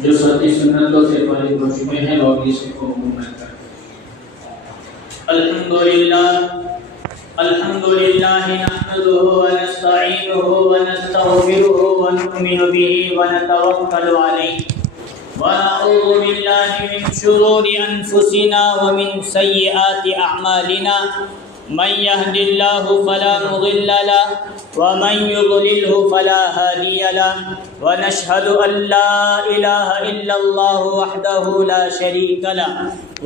جو ستی سنتوں سے فارغ ہو چکے ہیں وہ بھی اس کو قبول نہ کریں۔ الحمدللہ نحمده ونستعینه ونستغفره ونؤمن به ونتوکل علیہ ونعوذ باللہ من شرور انفسنا ومن سیئات اعمالنا من يهد الله فلا مضل له ومن يضلله فلا هادي له ونشهد أن لا إله إلا الله وحده لا شريك له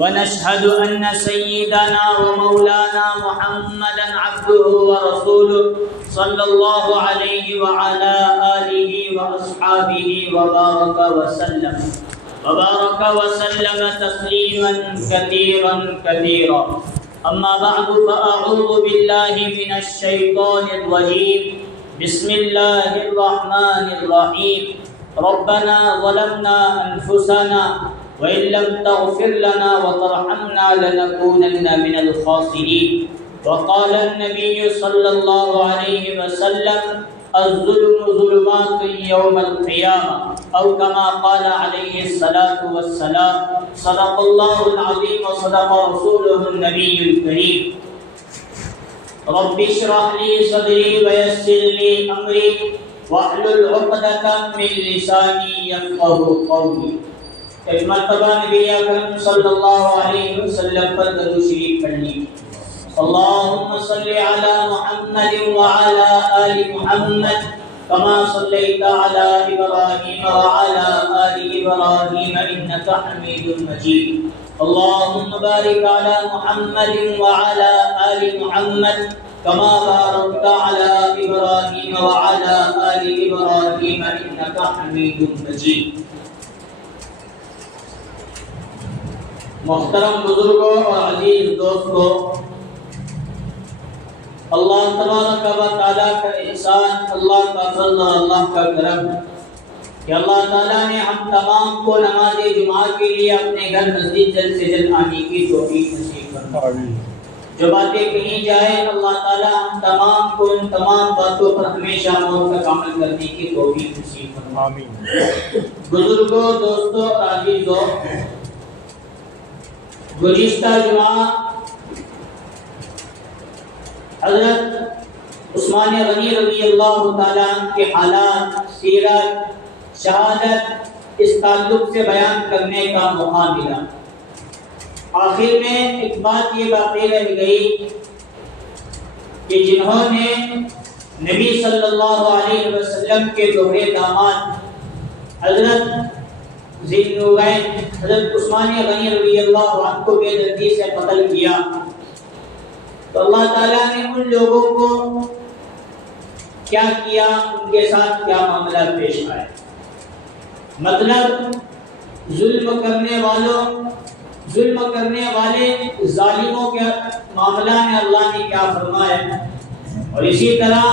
ونشهد أن سيدنا ومولانا محمدا عبده ورسوله صلى الله عليه وعلى آله وأصحابه وبارك وسلم تسليما كثيرا أما بعد فأعوذ بالله من الشيطان الرجيم بسم الله الرحمن الرحيم ربنا ظلمنا أنفسنا وإن لم تغفر لنا وترحمنا لنكونن من الخاسرين وقال النبي صلى الله عليه وسلم الظلم ظلمات يوم القيامة أو كما قال عليه الصلاة والسلام صدق الله العظيم وصدق رسوله النبي الكريم رب اشرح لي صدري ويسر لي أمري واحلل عقدة من لساني يفقهوا قولي۔ ایک مرتبہ نبی اکرم صلی اللہ علیہ وسلم پر درود شریف پڑھ لی۔ اللهم صل على محمد وعلى آل محمد كما صليت على إبراهيم وعلى آل إبراهيم إنك حميد مجيد اللهم بارك على محمد وعلى آل محمد كما باركت على إبراهيم وعلى آل إبراهيم إنك حميد مجيد۔ محترم بزرگوں اور عزیز دوستوں، اللہ تبارک و تعالیٰ کا احسان، اللہ کا فضل اور اللہ کا کرم کہ اللہ تعالیٰ نے ہم تمام کو نماز جمعہ کے لیے اپنے گھر مسجد جلد سے جلد آنے کی توفیق نصیب فرمائے۔ جو باتیں کہیں جائیں اللہ تعالیٰ ہم تمام کو ان تمام باتوں پر ہمیشہ موت تک عمل کرنے کی توفیق نصیب فرمائے۔ بزرگوں، دوستوں اور عزیزوں، گزشتہ جمعہ حضرت عثمان غنی رضی اللہ تعالیٰ عنہ کے حالات، سیرت، شہادت اس تعلق سے بیان کرنے کا موقع ملا۔ آخر میں ایک بات یہ باقی رہ گئی کہ جنہوں نے نبی صلی اللہ علیہ وسلم کے دوہرے داماد حضرت ذی النورین حضرت عثمان غنی رضی اللہ عنہ کو بے دردی سے قتل کیا، تو اللہ تعالیٰ نے ان لوگوں کو کیا کیا، ان کے ساتھ کیا معاملہ پیش آیا۔ مطلب ظلم کرنے والے ظالموں کے معاملہ میں اللہ نے کیا فرمایا۔ اور اسی طرح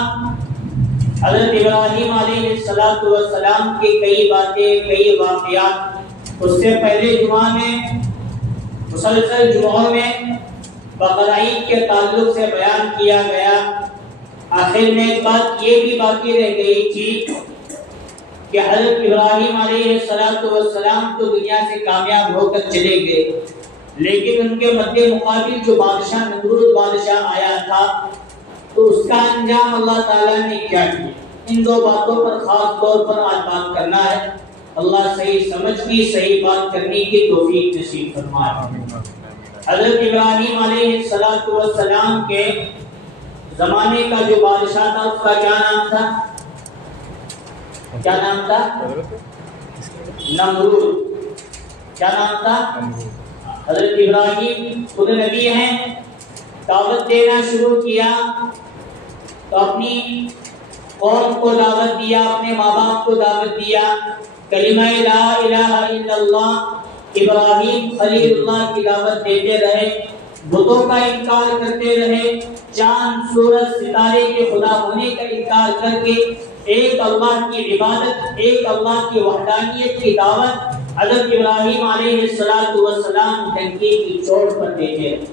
حضرت ابراہیم علیہ السلام کی کئی باتیں، کئی واقعات اس سے پہلے جمعہ میں، مسلسل جمعوں میں بقرعید کے تعلق سے بیان کیا گیا۔ آخر میں ایک بات یہ بھی باقی رہ گئی تھی کہ حضرت ابراہیم علیہ السلام تو دنیا سے کامیاب ہو کر چلے گئے، لیکن ان کے مد مقابل جو بادشاہ نمرود بادشاہ آیا تھا تو اس کا انجام اللہ تعالیٰ نے کیا کیا۔ ان دو باتوں پر خاص طور پر آج بات کرنا ہے۔ اللہ صحیح سمجھ کی، صحیح بات کرنے کی توفیق نصیب فرمائے۔ حضرت ابراہیم علیہ السلام کے زمانے کا جو بادشاہ تھا اس کا کیا نام تھا؟ کیا نام تھا؟ نمرود۔ کیا نام تھا؟ حضرت ابراہیم خود نبی ہیں، دعوت دینا شروع کیا تو اپنی قوم کو دعوت دیا، اپنے ماں باپ کو دعوت دیا، کلمہ لا الہ الا اللہ ابراہیم خلیل اللہ کی دعوت دیتے رہے، بتوں کا انکار کرتے رہے، چاند سورج ستارے کے خدا ہونے کا انکار کر کے ایک اللہ کی عبادت، ایک اللہ کی وحدانیت کی دعوت حضرت ابراہیم علیہ السلام ڈنکی کی چوٹ پر دیتے رہے۔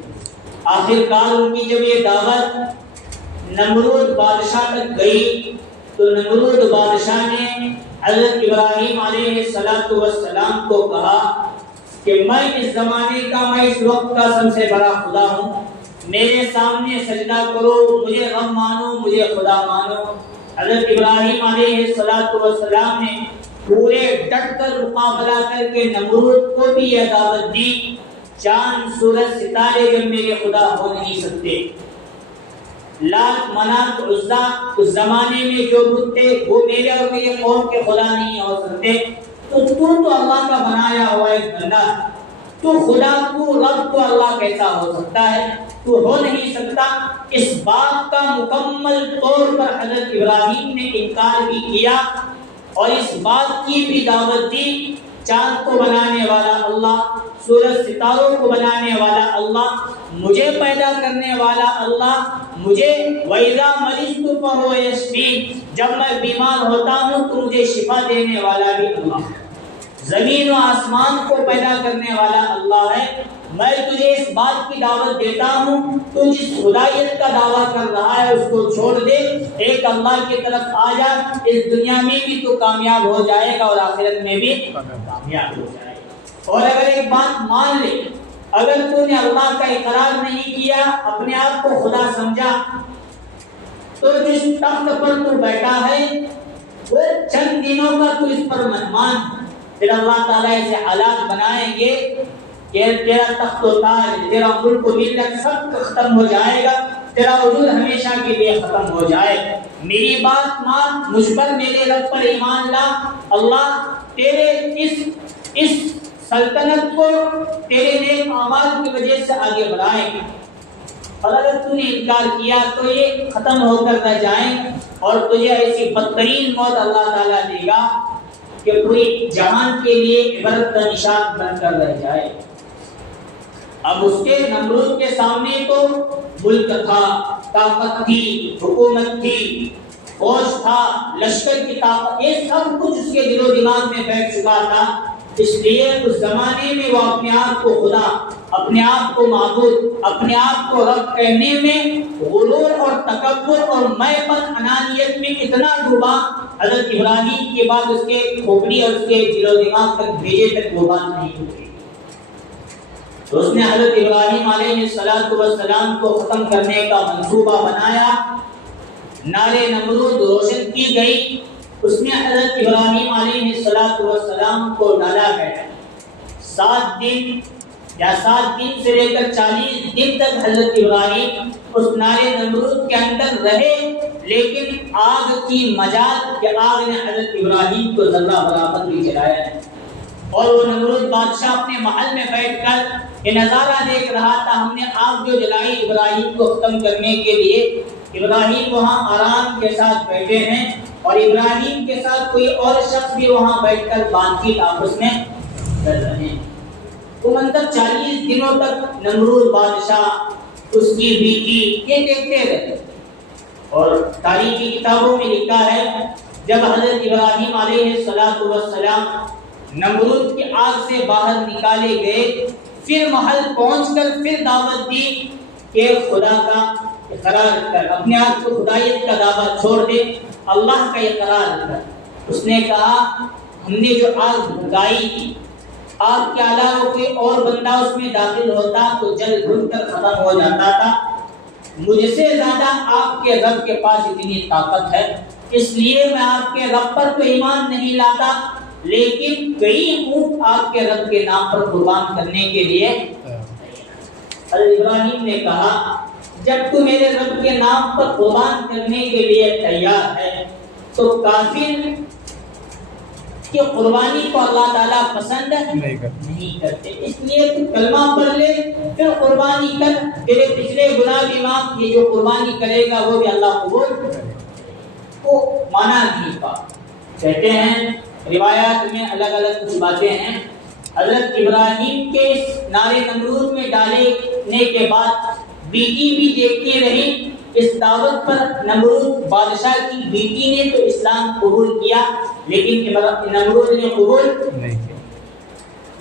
آخر کار ان کی جب یہ دعوت نمرود بادشاہ تک گئی تو نمرود بادشاہ نے حضرت ابراہیم علیہ السلام کو کہا کہ میں اس زمانے کا، میں اس وقت کا سب سے بڑا خدا ہوں، میرے سامنے سجدہ کرو، مجھے رب مانو، مجھے خدا مانو۔ حضرت ابراہیم علیہ السلام نے پورے ڈٹ کر مقابلہ کر کے نمرود کو بھی یہ دعوت دی، چاند سورج ستارے جب میرے خدا ہو نہیں سکتے، لات منات عزا اس زمانے میں جو بت تھے وہ میرے اور میرے قوم کے خدا نہیں ہو سکتے، تو اللہ کا بنایا ہوا ایک بندہ، تو خدا کو، رب کو اللہ کیسا ہو سکتا ہے؟ تو ہو نہیں سکتا۔ اس بات کا مکمل طور پر حضرت ابراہیم نے انکار بھی کیا اور اس بات کی بھی دعوت دی، چاند کو بنانے والا اللہ، سورج ستاروں کو بنانے والا اللہ، مجھے پیدا کرنے والا اللہ، مجھے وَإِذَا مَرِضْتُ فَهُوَ يَشْفِينِ، جب میں بیمار ہوتا ہوں تو مجھے شفا دینے والا بھی اللہ ہے، زمین و آسمان کو پیدا کرنے والا اللہ ہے۔ میں تجھے اس بات کی دعوت دیتا ہوں، تو جس خدائیت کا دعویٰ کر رہا ہے اس کو چھوڑ دے، ایک اللہ کی طرف آ جا، اس دنیا میں بھی تو کامیاب ہو جائے گا اور آخرت میں بھی کامیاب ہو جائے گا۔ اور اگر ایک بات مان لے، اگر تو نے اللہ کا اقرار نہیں کیا، اپنے آپ کو خدا سمجھا، تو جس تخت پر تو بیٹھا ہے وہ چند دنوں کا تو اس پر مہمان، پھر اللہ تعالیٰ ایسے حالات بنائیں گے کہ تیرا تخت و تاج، تیرا ملک و ملت سب ختم ہو جائے گا، تیرا وجود ہمیشہ کے لیے ختم ہو جائے۔ میری بات مان، مجھ پر، میرے رب پر ایمان لا، اللہ تیرے اس سلطنت کو تیرے نیک اعمال کی وجہ سے آگے بڑھائے گا، اور اگر تو نے انکار کیا تو یہ ختم ہو کر رہ جائیں اور تجھے ایسی بدترین موت اللہ تعالیٰ دے گا کہ پوری جہان کے لیے عبرت کا نشان بن کر رہ جائے۔ اب اس کے نمرود کے سامنے تو ملک تھا، طاقت تھی، حکومت تھی، فوج تھا، لشکر کی طاقت، یہ سب کچھ اس کے دل و دماغ میں بیٹھ چکا تھا، اس لیے اس زمانے میں وہ اپنے آپ کو خدا، اپنے آپ کو معبود، اپنے آپ کو رب کہنے میں غرور اور تکبر اور میں پن انانیت میں اتنا ڈوبا، حضرت ابراہیم کے بعد اس کے کھوپڑی اور اس کے دل و دماغ تک بھیجے تک وہ بات نہیں ہوئی۔ تو اس نے حضرت ابراہیم علیہ السلام کو ختم کرنے کا منصوبہ بنایا، نارے نمرود روشن کی گئی، اس نے حضرت ابراہیم علیہ السلام کو ڈالا گیا۔ 7 دن سے لے کر 40 دن تک حضرت ابراہیم اس نارے نمرود کے اندر رہے، لیکن آگ کی مجال کہ آگ نے حضرت ابراہیم کو ذرہ برابر بھی جلایا ہے، اور وہ نمرود بادشاہ اپنے محل میں بیٹھ کر یہ نظارہ دیکھ رہا تھا، ہم نے آگ جو جلائی ابراہیم کو ختم کرنے کے لیے، ابراہیم وہاں آرام کے ساتھ بیٹھے ہیں اور ابراہیم کے ساتھ کوئی اور شخص بھی وہاں بیٹھ کر بات چیت آپس میں کر رہے ہیں۔ وہ منتظر 40 دنوں تک نمرود بادشاہ، اس کی بیٹی یہ دیکھتے رہے، اور تاریخی کتابوں میں لکھا ہے جب حضرت ابراہیم علیہ السلام نمرود کی آگ سے باہر نکالے گئے، پھر محل پہنچ کر پھر دعوت دی کہ خدا کا اقرار کر، اپنے آپ کو خدائیت کا دعویٰ چھوڑ دے، اللہ کا اقرار کر۔ اس نے کہا ہم نے جو آگ بھگائی، آگ کے علاوہ کوئی اور بندہ اس میں داخل ہوتا تو جل بھن کر ختم ہو جاتا تھا، مجھ سے زیادہ آپ کے رب کے پاس اتنی طاقت ہے، اس لیے میں آپ کے رب پر تو ایمان نہیں لاتا، لیکن کئی اونٹ آپ کے رب کے نام پر قربان کرنے کے لیے۔ حضرت ابراہیم نے کہا جب تو میرے رب کے نام پر قربان کرنے کے لیے تیار ہے تو کافر کی قربانی کو اللہ تعالیٰ پسند نہیں کرتے، اس لیے تو کلمہ پڑھ لے پھر قربانی کر، تیرے پچھلے گناہ بھی معاف، یہ جو قربانی کرے گا وہ بھی اللہ قبول کو مانا نہیں پا۔ کہتے ہیں روایات میں الگ الگ کچھ باتیں ہیں، حضرت ابراہیم کے اس نارے نمرود میں ڈالنے کے بعد بیٹی بھی دیکھتی رہی، اس دعوت پر نمرود بادشاہ کی بیٹی نے تو اسلام قبول کیا لیکن نمرود نے قبول نہیں کیا۔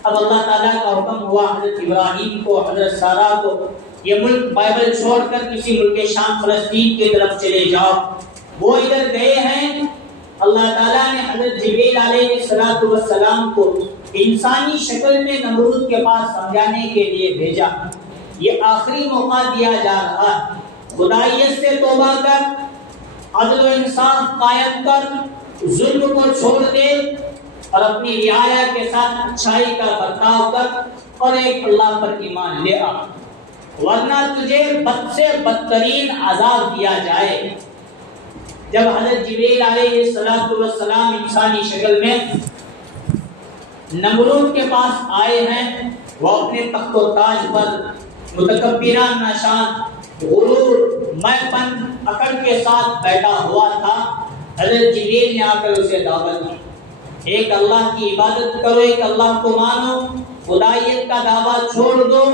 اب اللہ تعالیٰ کا حکم ہوا حضرت ابراہیم کو، حضرت سارہ کو، یہ ملک بائبل چھوڑ کر کسی ملک شام فلسطین کی طرف چلے جاؤ۔ وہ ادھر گئے ہیں اللہ تعالیٰ نے حضرت جبریل علیہ السلام کو انسانی شکل میں نمرود کے پاس سمجھانے کے لیے بھیجا۔ یہ آخری موقع دیا جا رہا ہے، خدائیت سے توبہ کر، عدل و انصاف قائم کر، ظلم کو چھوڑ دے اور اپنی رعایا کے ساتھ اچھائی کا برتاؤ کر اور ایک اللہ پر ایمان لے آ، ورنہ تجھے بد سے بدترین عذاب دیا جائے۔ جب حضرت جبریل علیہ السلام انسانی شکل میں نمرود کے پاس آئے ہیں، وہ اپنے تخت و تاج پر متکبرانہ شان، غرور، میں پن، اکڑ کے ساتھ بیٹھا ہوا تھا۔ حضرت جبریل نے آ کر اسے دعوت دی، ایک اللہ کی عبادت کرو، ایک اللہ کو مانو، خدائیت کا دعویٰ چھوڑ دو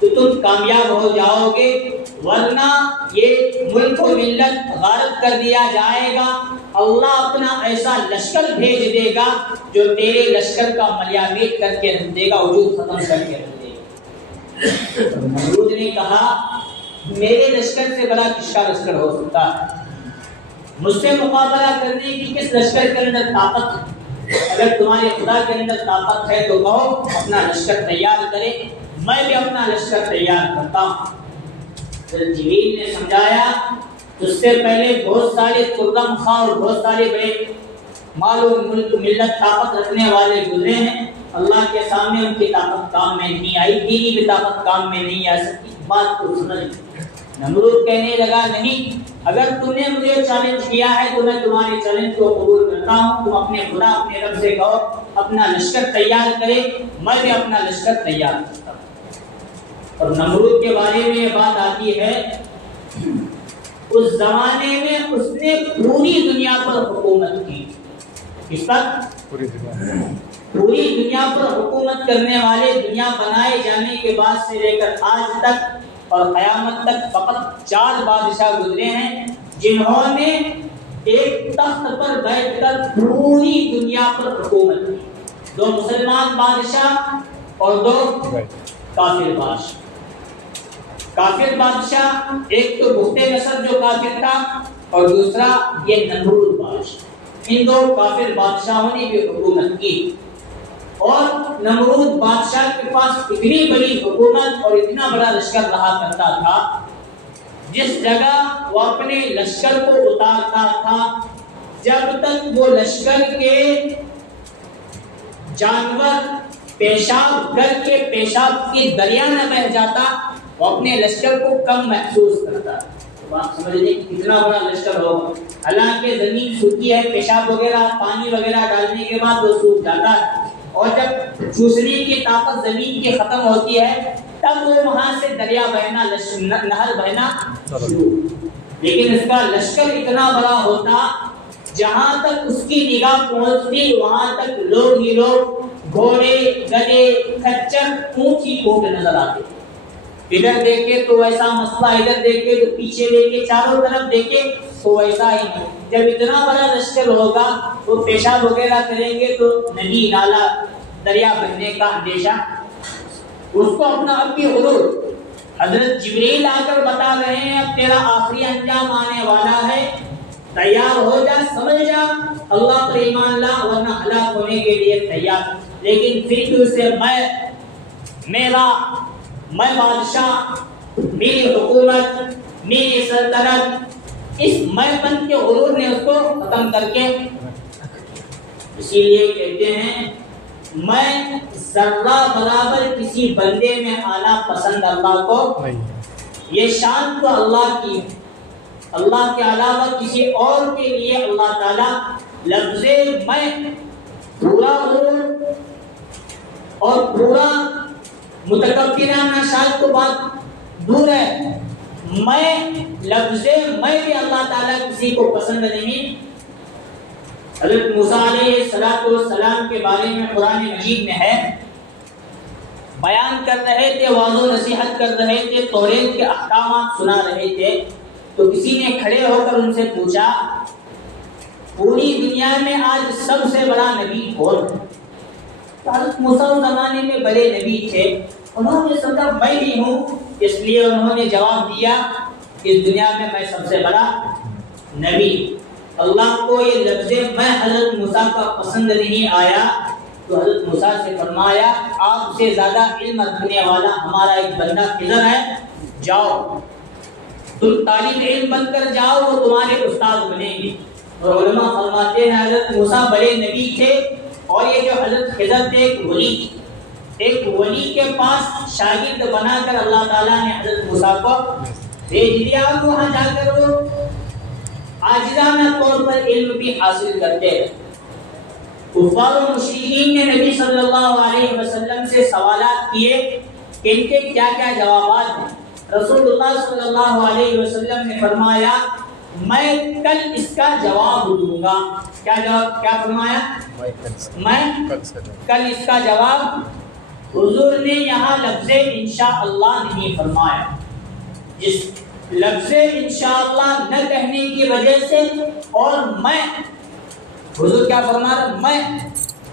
تو تم کامیاب ہو جاؤ گے، ورنہ یہ ملک و ملت غارت کر دیا جائے گا۔ اللہ اپنا ایسا لشکر بھیج دے گا جو تیرے لشکر کا ملیامت کر کے رکھ دے گا، وجود ختم کر کے رکھ دے گا۔ نمرود نے کہا میرے لشکر سے بڑا کس کا لشکر ہو سکتا ہے؟ مجھ سے مقابلہ کرنے کی کس لشکر کے اندر طاقت ہے؟ اگر تمہارے خدا کے اندر طاقت ہے تو کہو اپنا لشکر تیار کرے، میں بھی اپنا لشکر تیار کرتا ہوں۔ جبریل نے سمجھایا اس سے پہلے بہت سارے خرم خواہ اور بہت سارے بڑے مال و ملک ملت طاقت رکھنے والے گزرے ہیں، اللہ کے سامنے ان کی طاقت کام میں نہیں آئی، تیری بھی طاقت کام میں نہیں آ سکتی، بات کو سمجھ۔ نمرود کہنے لگا نہیں، اگر تم نے مجھے چیلنج کیا ہے تو میں تمہارے چیلنج کو قبول کرتا ہوں، تم اپنے خدا اپنے رب سے کہو اپنا لشکر تیار کرے، میں بھی اپنا لشکر تیار کرتا ہوں۔ اور نمرود کے بارے میں یہ بات آتی ہے اس زمانے میں اس نے پوری دنیا پر حکومت کی۔ کس پر؟ پوری دنیا پر حکومت کرنے والے دنیا بنائے جانے کے بعد سے لے کر آج تک اور قیامت تک فقط 4 بادشاہ گزرے ہیں جنہوں نے ایک تخت پر بیٹھ کر پوری دنیا پر حکومت کی۔ 2 مسلمان بادشاہ اور 2 کافر بادشاہ۔ کافر بادشاہ ایک تو بخت نصر جو کافر تھا اور دوسرا یہ نمرود بادشاہ، ان 2 کافر بادشاہوں نے بھی حکومت کی۔ اور نمرود بادشاہ کے پاس اتنی بڑی حکومت اور اتنا بڑا لشکر رہا کرتا تھا، جس جگہ وہ اپنے لشکر کو اتارتا تھا جب تک وہ لشکر کے جانور پیشاب کر کے پیشاب کی دریا نہ بہہ جاتا، وہ اپنے لشکر کو کم محسوس کرتا۔ بات سمجھ لیں کتنا بڑا لشکر ہوگا، حالانکہ زمین سوکھی ہے، پیشاب وغیرہ پانی وغیرہ ڈالنے کے بعد وہ سوکھ جاتا ہے، اور جب چوسنے کی طاقت زمین کی ختم ہوتی ہے تب وہ وہاں سے دریا بہنا، نہر بہنا شروع۔ لیکن اس کا لشکر اتنا بڑا ہوتا جہاں تک اس کی نگاہ پہنچتی وہاں تک لوگ ہی لوگ، گھوڑے، گدھے، خچر، اونٹ ہی اونٹ نظر آتے۔ ادھر دیکھے تو ویسا مسئلہ، ادھر دیکھے تو پیچھے دیکھے، چاروں طرف دیکھے تو ویسا ہی نہیں۔ جب اتنا بڑا لشکر ہوگا وہ پیشاب وغیرہ کریں گے تو ندی نالا دریا بہنے کا اندیشہ اس کو اپنا اب بھی غرور۔ حضرت جبریل آ کر بتا رہے ہیں اب تیرا آخری انجام آنے والا ہے، تیار ہو جا، سمجھ جا، اللہ پر ایمان لا ورنہ ہلاک ہونے کے لیے تیار۔ لیکن پھر بھی اسے میں بادشاہ، میری حکومت، میری سلطنت، اس میں پن کے غرور نے اس کو ختم کر کے، اسی لیے کہتے ہیں میں ذرہ برابر کسی بندے میں آنا پسند اللہ کو، یہ شان تو اللہ کی ہے، اللہ کے علاوہ کسی اور کے لیے اللہ تعالیٰ لفظ میں پورا غرور اور پورا متکبرانہ شان تو بات دور ہے، میں لفظ میں بھی اللہ تعالیٰ کسی کو پسند نہیں۔ حضرت موسیٰ علیہ السلام کے بارے میں قرآن مجید میں ہے، بیان کر رہے تھے، واعظ و نصیحت کر رہے تھے، توریت کے احکامات سنا رہے تھے، تو کسی نے کھڑے ہو کر ان سے پوچھا پوری دنیا میں آج سب سے بڑا نبی کون ہے؟ حضرت موسیٰ اس زمانے میں بڑے نبی تھے، انہوں نے سمجھا میں بھی ہوں، اس لیے انہوں نے جواب دیا اس دنیا میں میں سب سے بڑا نبی۔ اللہ کو یہ لفظ میں حضرت موسیٰ کا پسند نہیں آیا تو حضرت موسیٰ سے فرمایا آپ سے زیادہ علم رکھنے والا ہمارا ایک بندہ خضر ہے، جاؤ تم طالب علم بن کر جاؤ، وہ تمہارے استاد بنیں گے۔ اور علماء فرماتے ہیں حضرت موسیٰ بڑے نبی تھے اور یہ جو حضرت خضر تھے ایک ولی کے پاس شاگرد بنا کر اللہ تعالیٰ نے حضرت موسیٰ کو بھیج دیا، وہاں جا کر وہ عاجزانہ طور پر علم بھی حاصل کرتے ہیں۔ کفار و مشرکین نے نبی صلی اللہ علیہ وسلم سے سوالات کیے کہ ان کے کیا کیا جوابات ہیں۔ رسول اللہ صلی اللہ علیہ وسلم نے فرمایا میں کل اس کا جواب دوں گا۔ کیا فرمایا؟ میں کل اس کا جواب۔ حضور نے یہاں لفظ انشاءاللہ نہیں فرمایا، جس لفظ انشاءاللہ نہ کہنے کی وجہ سے اور میں حضور کیا فرما رہا میں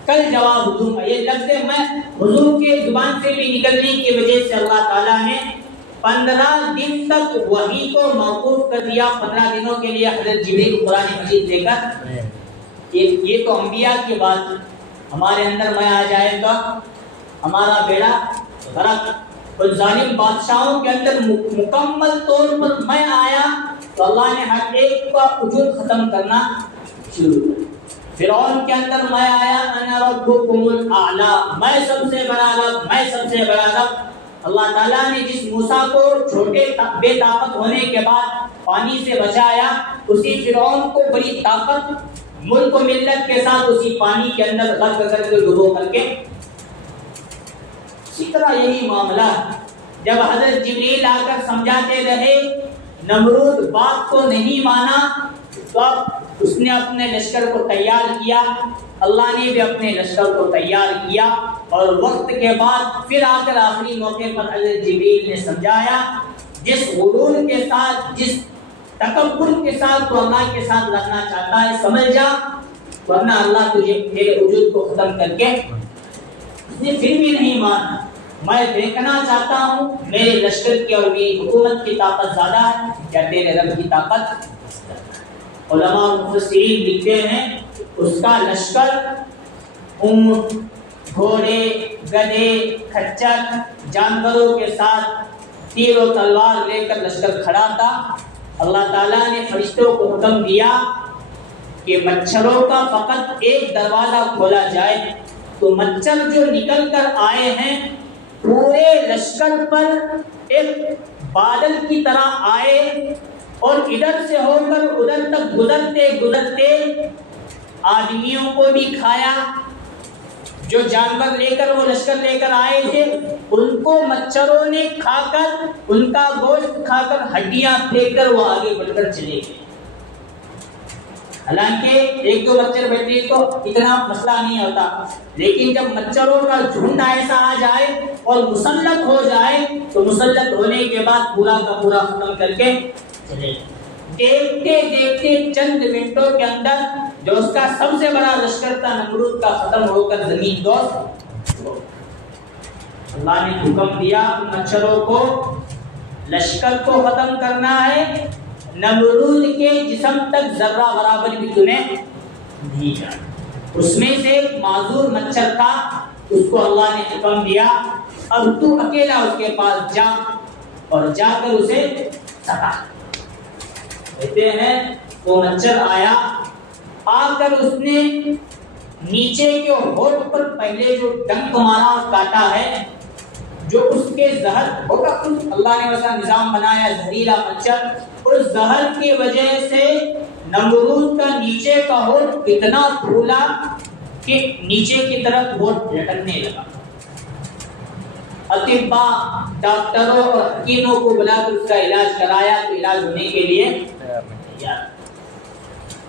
کل جواب دوں گا، یہ لفظ میں حضور کے زبان سے بھی نکلنے کی وجہ سے اللہ تعالیٰ نے 15 دن تک وحی کو موقوف کر دیا۔ 15 دنوں کے لیے حضرت جبریل کو قرآن مجید لے کر یہ تو انبیاء کی بات، ہمارے اندر میں آ جائے گا ہمارا بیڑا غرق۔ اور ظالم بادشاہوں کے اندر مکمل طور پر میں آیا تو اللہ نے ہر ایک کا وجود ختم کرنا شروع کیا۔ فرعون کے اندر میں آیا انا ربکم الاعلی، میں سب سے بڑا رب، میں سب سے بڑا رب۔ اللہ تعالیٰ نے جس موسیٰ کو چھوٹے بے طاقت ہونے کے بعد پانی سے بچایا، اسی فرعون کو بڑی طاقت ملک و ملت کے ساتھ اسی پانی کے اندر غرق کر کے ڈبو کر کے۔ اسی طرح یہی معاملہ جب حضرت جبریل آ کر سمجھاتے رہے، نمرود بات کو نہیں مانا تو اب اس نے اپنے لشکر کو تیار کیا، اللہ نے بھی اپنے لشکر کو تیار کیا، اور وقت کے بعد پھر آ کر آخری موقع پر حضرت جبریل نے سمجھایا جس غرور کے ساتھ، جس تکبر کے ساتھ تو اللہ کے ساتھ لڑنا چاہتا ہے سمجھ جا، ورنہ اللہ تجھے تیرے وجود کو ختم کر کے۔ اس نے پھر بھی نہیں مانا، میں دیکھنا چاہتا ہوں میرے لشکر کی اور میری حکومت کی طاقت زیادہ ہے یا تیرے رب کی طاقت۔ علماء مفسرین لکھتے ہیں اس کا لشکر اونٹ، گھوڑے، گدھے، کھچر، جانوروں کے ساتھ تیر و تلوار لے کر لشکر کھڑا تھا۔ اللہ تعالیٰ نے فرشتوں کو حکم دیا کہ مچھروں کا فقط ایک دروازہ کھولا جائے، تو مچھر جو نکل کر آئے ہیں پورے لشکر پر ایک بادل کی طرح آئے، اور ادھر سے ہو کر ادھر تک گزرتے گزرتے آدمیوں کو بھی کھایا، جو جانور لے کر وہ لشکر لے کر آئے تھے ان کو مچھروں نے کھا کر، ان کا گوشت کھا کر ہڈیاں پھینک کر وہ آگے بڑھ کر چلے گئے۔ حالانکہ ایک دو مچھر بیٹھے تو اتنا مسئلہ نہیں ہوتا، لیکن جب مچھروں کا جھنڈ ایسا آ جائے اور مسلط ہو جائے تو مسلط ہونے کے بعد پورا کا پورا ختم کر کے چلے۔ دیکھتے دیکھتے چند منٹوں کے اندر جو اس کا سب سے بڑا لشکر تھا نمرود کا ختم ہو کر زمین دوست۔ اللہ نے حکم دیا مچھروں کو لشکر کو ختم کرنا ہے، نمرود کے جسم تک ذرہ برابر بھی تمہیں نہیں جانا۔ اس میں سے ایک معذور مچھر تھا، اس کو اللہ نے حکم دیا اب تو اکیلا اس کے پاس جا، اور جا کر اسے ستا۔ کہتے ہیں وہ مچھر آیا، آ کر اس نے نیچے کے ہونٹ پر پہلے جو ڈنک مارا اور کاٹا ہے، جو اس کے زہر ہوگا، اللہ نے ویسا نظام بنایا زہریلا مچھر، اس زہر کی وجہ سے نمرود کا نیچے کا ہونٹ اتنا پھولا کہ نیچے کی طرف ہونٹ لٹکنے لگا۔ اطباء ڈاکٹروں اور حکیموں کو بلا کر اس کا علاج کرایا تو علاج ہونے کے لیے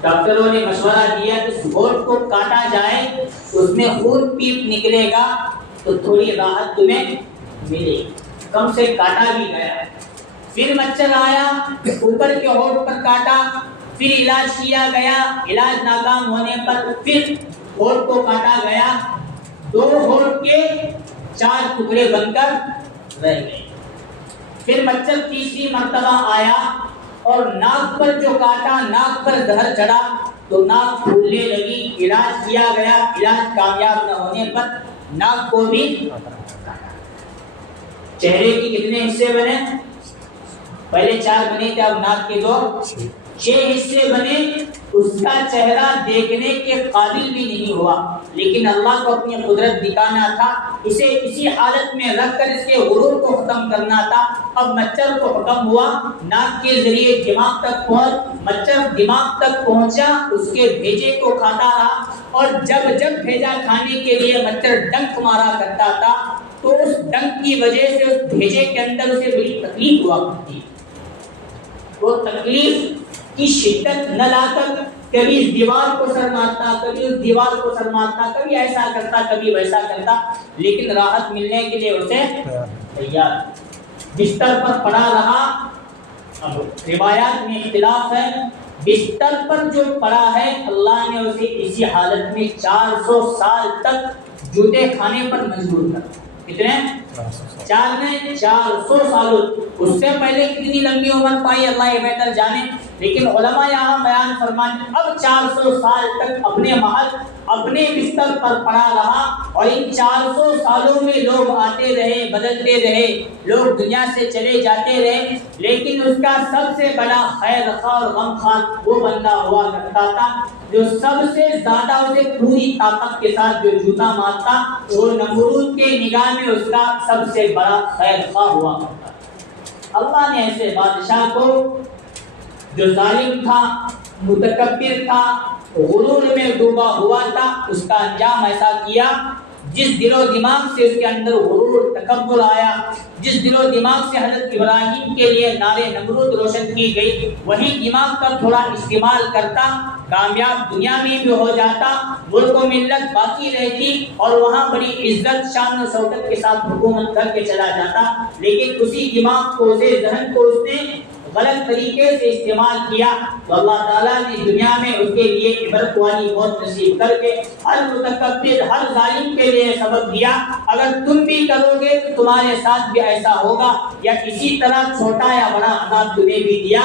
ڈاکٹروں نے مشورہ دیا کہ اس ہونٹ کو کاٹا جائے، اس میں خون پیپ نکلے گا تو تھوڑی راحت تمہیں ملے گی۔ کم سے کاٹا بھی گیا، پھر مچھر آیا اوپر کے ہونٹ پر کاٹا، پھر علاج کیا گیا، علاج ناکام ہونے پر پھر ہونٹ کو کاٹا گیا، 2 ہونٹ کے 4 ٹکڑے بن کر رہ گئے۔ پھر مچھر تیسری مرتبہ آیا اور ناک پر جو کاٹا، ناک پر زہر چڑھا تو ناک پھولنے لگی، علاج کیا گیا، علاج کامیاب نہ ہونے پر ناک کو بھی چہرے کی کتنے حصے بنے؟ پہلے 4 بنے تھے، اب ناک کے 6 حصے بنے۔ اس کا چہرہ دیکھنے کے قابل بھی نہیں ہوا، لیکن اللہ کو اپنی قدرت دکھانا تھا، اسے اسی حالت میں رکھ کر اس کے غرور کو ختم کرنا تھا۔ اب مچھر کو حکم ہوا ناک کے ذریعے دماغ تک پہنچ، مچھر دماغ تک پہنچا، اس کے بھیجے کو کھاتا رہا، اور جب بھیجا کھانے کے لیے مچھر ڈنک مارا کرتا تھا تو اس ڈنک کی وجہ سے اس بھیجے کے اندر اسے بڑی تکلیف ہوا کرتی۔ وہ تکلیف کی شدت نہ لا کر کبھی اس دیوار کو سر مارتا، کبھی اس دیوار کو سر مارتا، کبھی ایسا کرتا، کبھی ویسا کرتا، لیکن راحت ملنے کے لیے اسے تیار بستر پر پڑا رہا۔ اب روایات میں اختلاف ہے، بستر پر جو پڑا ہے اللہ نے اسے اسی حالت میں 400 سال تک جوتے کھانے پر مجبور کر۔ کتنے؟ 400 سال۔ اس سے پہلے کتنی لمبی عمر پائی اللہ یہ بہتر جانے، لیکن علماء یہاں بیان فرماتے اب 400 سال تک اپنے محل، اپنے بستر پر پڑا رہا، اور ان 400 سالوں میں لوگ آتے رہے، بدلتے رہے، لوگ دنیا سے چلے جاتے رہے، لیکن اس کا سب سے بڑا خیر خواہ اور غم خواہ وہ بندہ ہوا کرتا تھا جو سب سے زیادہ اسے پوری طاقت کے ساتھ جو جوتا مارتا، وہ نمرود کے نگاہ میں اس کا سب سے بڑا خیر خواہ ہوا کرتا تھا۔ اللہ نے ایسے بادشاہ کو جو ظالم تھا، متکبر تھا، غرور میں ڈوبا ہوا تھا، اس کا انجام ایسا کیا جس دل و دماغ سے اس کے اندر غرور تکبر آیا، جس دل و دماغ سے حضرت ابراہیم کے لیے نار نمرود روشن کی گئی، وہی دماغ کا تھوڑا استعمال کرتا، کامیاب دنیا میں بھی ہو جاتا، ملک و ملت باقی رہتی، اور وہاں بڑی عزت شان و شوکت کے ساتھ حکومت کر کے چلا جاتا، لیکن اسی دماغ کو، اسے ذہن کو اس نے غلط طریقے سے استعمال کیا، تو اللہ تعالیٰ نے دنیا میں اس کے لیے عبرت والی موت نصیب کر کے ہر متکبر، ہر ظالم کے لیے سبق دیا، اگر تم بھی کرو گے تو تمہارے ساتھ بھی ایسا ہوگا، یا اسی طرح چھوٹا یا بڑا عذاب تمہیں بھی دیا۔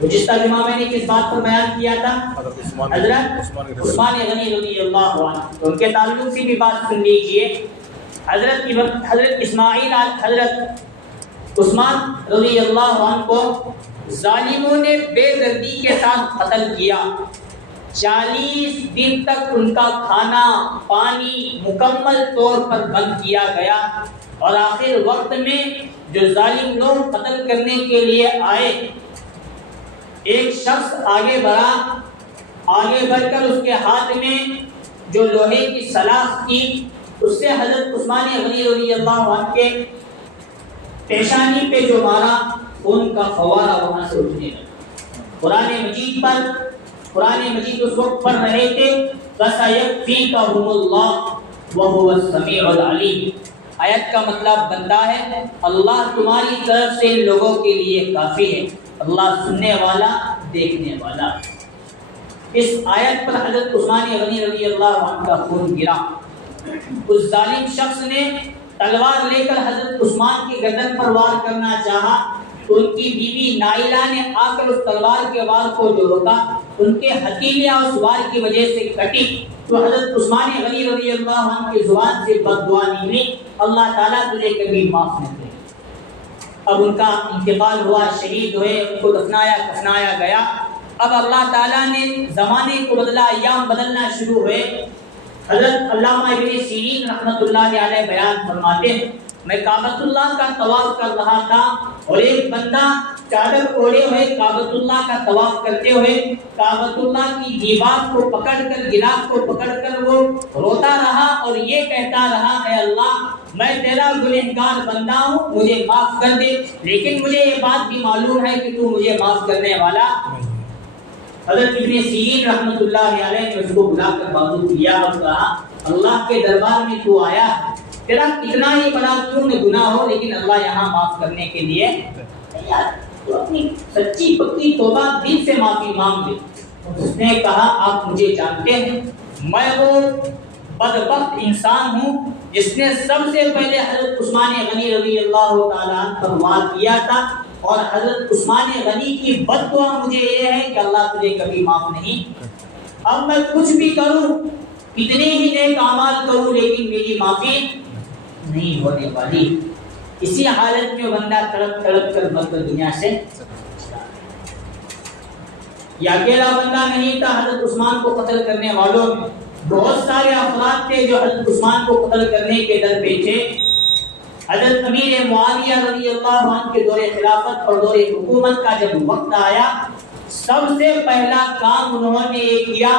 جس ترجمہ میں نے کس بات پر بیان کیا تھا؟ حضرت عثمان غنی رضی اللہ عنہ، ان کے تعلق سے بھی بات سن لیجئے۔ حضرت اسماعیل، حضرت عثمان رضی اللہ عنہ کو ظالموں نے بے دردی کے ساتھ قتل کیا، 40 دن تک ان کا کھانا پانی مکمل طور پر بند کیا گیا، اور آخر وقت میں جو ظالم لوگ قتل کرنے کے لیے آئے، ایک شخص آگے بڑھا، آگے بڑھ کر اس کے ہاتھ میں جو لوہے کی سلاخ تھی، اس سے حضرت عثمان غنی رضی اللہ عنہ کے پیشانی پہ جو مارا، خون کا فوارہ وہاں سے اٹھنے لگا۔ قرآن مجید اس وقت پڑھ رہے تھے فَسَيَكْفِيكَهُمُ اللَّهُ وَهُوَ السَّمِيعُ الْعَلِيمُ۔ آیت کا مطلب بنتا ہے اللہ تمہاری طرف سے ان لوگوں کے لیے کافی ہے، اللہ سننے والا، دیکھنے والا۔ اس آیت پر حضرت عثمان غنی رضی اللہ عنہ کا خون گرا۔ اس ظالم شخص نے تلوار لے کر حضرت عثمان کی گردن پر وار کرنا چاہا، تو ان کی بیوی نائلہ نے آ کر اس تلوار کے وار کو جو روکا، ان کے ہتھیلیاں اس وار کی وجہ سے کٹی، تو حضرت عثمان غنی رضی اللہ عنہ کی زبان سے بد دعا نکلی، اللہ تعالیٰ تجھے کبھی معاف نہ کرے۔ اب ان کا انتقال ہوا، شہید ہوئے، ان کو دفنایا گیا۔ اب اللہ تعالیٰ نے زمانے کو بدلا، ایام بدلنا شروع ہوئے۔ حضرت علامہ ابن سیرین رحمۃ اللہ علیہ بیان فرماتے ہیں، میں کعبۃ اللہ کا طواف کر رہا تھا، اور ایک بندہ چادر اوڑھے ہوئے کعبۃ اللہ کا طواف کرتے ہوئے کعبۃ اللہ کی دیوار کو پکڑ کر، غلاف کو پکڑ کر وہ روتا رہا اور یہ کہتا رہا، اے اللہ میں تیرا گنہگار بندہ ہوں، مجھے معاف کر دے، لیکن مجھے یہ بات بھی معلوم ہے کہ تو مجھے معاف کرنے والا۔ حضرت ابن سیرین رحمۃ اللہ علیہ نے اس کو بلا کر بازو کیا اور کہا، اللہ کے دربار میں تو آیا، تیرا کتنا ہی بڑا کیوں نہ گناہ ہو، لیکن اللہ یہاں معاف کرنے کے لیے تیار، تو اپنی سچی پکی توبہ دل سے معافی مانگ لے۔ اس نے کہا، آپ مجھے جانتے ہیں، میں وہ بدبخت انسان ہوں جس نے سب سے پہلے حضرت عثمان غنی رضی اللہ تعالیٰ عنہ پر وار کیا تھا، اور حضرت عثمان غنی کی بد دعا مجھے یہ ہے کہ اللہ تجھے کبھی معاف نہیں. اب میں کچھ بھی کروں، کتنے ہی نیک اعمال کروں، لیکن میری معافی نہیں ہونے والی. اسی حالت میں بندہ تڑپ تڑپ کر مر کر دنیا سے. یہ اکیلا بندہ نہیں تھا حضرت عثمان کو قتل کرنے والوں میں، بہت سارے افراد تھے جو حضرت عثمان کو قتل کرنے کے در پہ تھے. حضرت امیر معاویہ رضی اللہ عنہ کے دور خلافت اور دور حکومت کا جب وقت آیا، سب سے پہلا کام انہوں نے یہ کیا،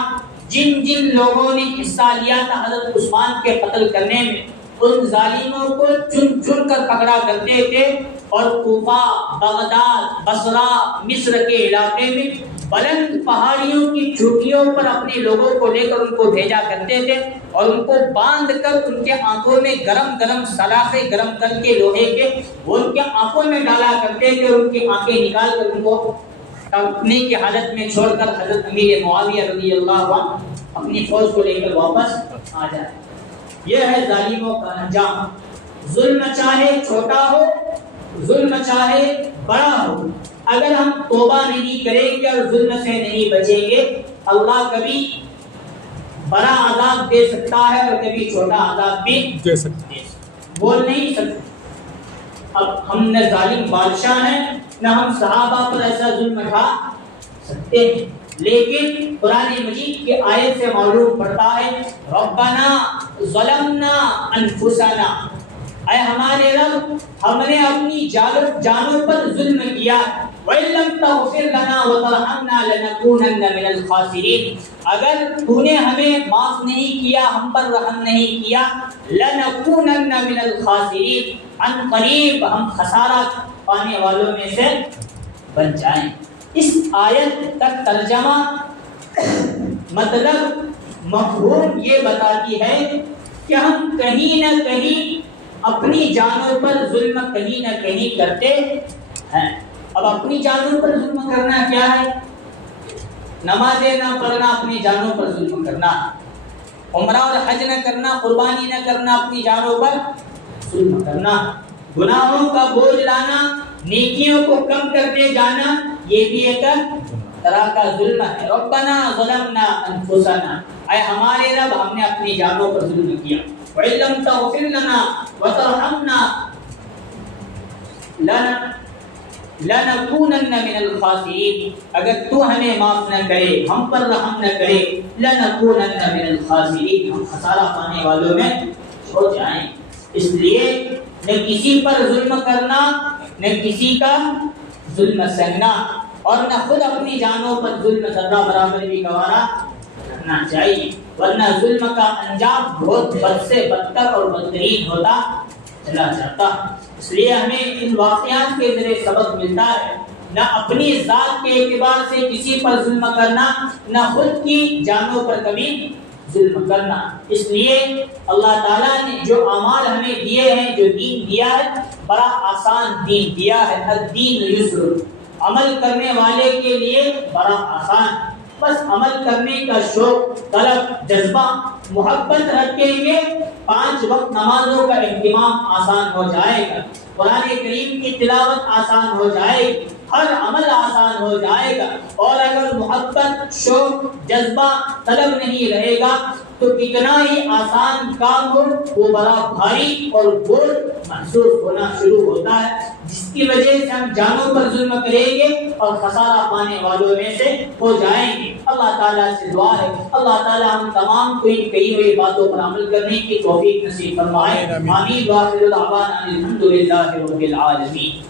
جن جن لوگوں نے حصہ لیا تھا حضرت عثمان کے قتل کرنے میں، ان ظالموں کو چن چن کر پکڑا کرتے تھے اور کوفہ، بغداد، بصرہ، مصر کے علاقے میں بلند پہاڑیوں کی چوٹیوں پر اپنے لوگوں کو لے کر ان کو بھیجا کرتے تھے اور ان کو باندھ کر ان کے آنکھوں میں گرم گرم سلاخیں گرم کر کے لوہے کے وہ ان کے آنکھوں میں ڈالا کرتے تھے اور ان کی آنکھیں نکال کر ان کو ٹپنے کی حالت میں چھوڑ کر حضرت امیر معاویہ رضی اللہ عنہ اپنی فوج کو لے کر واپس آ جائے. یہ ہے ظالموں کا انجام. ظلم چاہے چھوٹا ہو، ظلم چاہے بڑا ہو، اگر ہم توبہ نہیں کریں گے اور ظلم سے نہیں بچیں گے، اللہ کبھی بڑا عذاب دے سکتا ہے اور کبھی چھوٹا عذاب بھی دے سکتا ہے. بول نہیں سکتے. اب ہم نہ ظالم بادشاہ ہیں، نہ ہم صحابہ پر ایسا ظلم اٹھا سکتے ہیں، لیکن قرآن مجید کی آیت سے معلوم پڑتا ہے ربنا ظلمنا انفسنا، اے ہمارے رب ہم نے اپنی جانوں پر ظلم کیا، وَإِن لَّمْ تَغْفِرْ لَنَا وَتَرْحَمْنَا لَنَكُونَنَّ مِنَ الْخَاسِرِينَ، اگر تو نے ہمیں معاف نہیں کیا، ہم پر رحم نہیں کیا، لَنَكُونَنَّ مِنَ الْخَاسِرِينَ، ان قریب ہم خسارہ پانے والوں میں سے بن جائیں. اس آیت کا ترجمہ مطلب مفہوم یہ بتاتی ہے کہ ہم کہیں نہ کہیں اپنی جانوں پر ظلم کہیں نہ کہیں کرتے ہیں. اب اپنی جانوں پر ظلم کرنا کیا ہے؟ نمازیں نہ پڑھنا اپنی جانوں پر ظلم کرنا، عمرہ اور حج نہ کرنا، قربانی نہ کرنا اپنی جانوں پر ظلم کرنا، گناہوں کا بوجھ لانا، نیکیوں کو کم کرتے جانا، یہ بھی ایک طرح کا ظلم ہے. ربنا ظلمنا انفسنا، اے ہمارے رب ہم نے اپنی جانوں پر ظلم کیا، وَإِن لَّمْ تَغْفِرْ لَنَا وَتَرْحَمْنَا لَنَكُونَنَّ مِنَ الْخَاسِرِينَ، اگر تو ہمیں معاف نہ کرے، ہم پر رحم نہ کرے، لَنَكُونَنَّ مِنَ الْخَاسِرِينَ، ہم خسارہ پانے والوں میں ہو جائیں. اس لیے نہ کسی پر ظلم کرنا، نہ کسی کا ظلم سہنا، اور نہ خود اپنی جانوں پر ظلم ذرہ برابر بھی گوارا کرنا چاہیے، ورنہ ظلم کا انجام بہت بد سے بدتر اور بدترین ہوتا چلا جاتا. اس لیے ہمیں ان واقعات کے ذریعے سبق ملتا ہے، نہ اپنی ذات کے اعتبار سے کسی پر ظلم کرنا، نہ خود کی جانوں پر کبھی ظلم کرنا. اس لیے اللہ تعالیٰ نے جو اعمال ہمیں دیے ہیں، جو دین دیا ہے، بڑا آسان دین دیا ہے. الدین یسر، عمل کرنے والے کے لیے بڑا آسان. بس عمل کرنے کا شوق، طلب، جذبہ، محبت رکھیں گے، 5 وقت نمازوں کا اہتمام آسان ہو جائے گا، قرآن کریم کی تلاوت آسان ہو جائے گی، ہر عمل آسان ہو جائے گا. اور اگر محبت، شوق، جذبہ، طلب نہیں رہے گا تو کتنا ہی آسان کام ہو وہ بڑا بھاری اور بوجھ محسوس ہونا شروع ہوتا ہے، جس کی وجہ سے ہم جانوں پر ظلم کریں گے اور خسارہ پانے والوں میں سے ہو جائیں گے. اللہ تعالیٰ سے دعا ہے اللہ تعالیٰ ہم تمام کو ان کہی ہوئی باتوں پر عمل کرنے کی توفیق نصیب فرمائے. آمین. وآخر دعوانا الحمدللہ رب العالمین.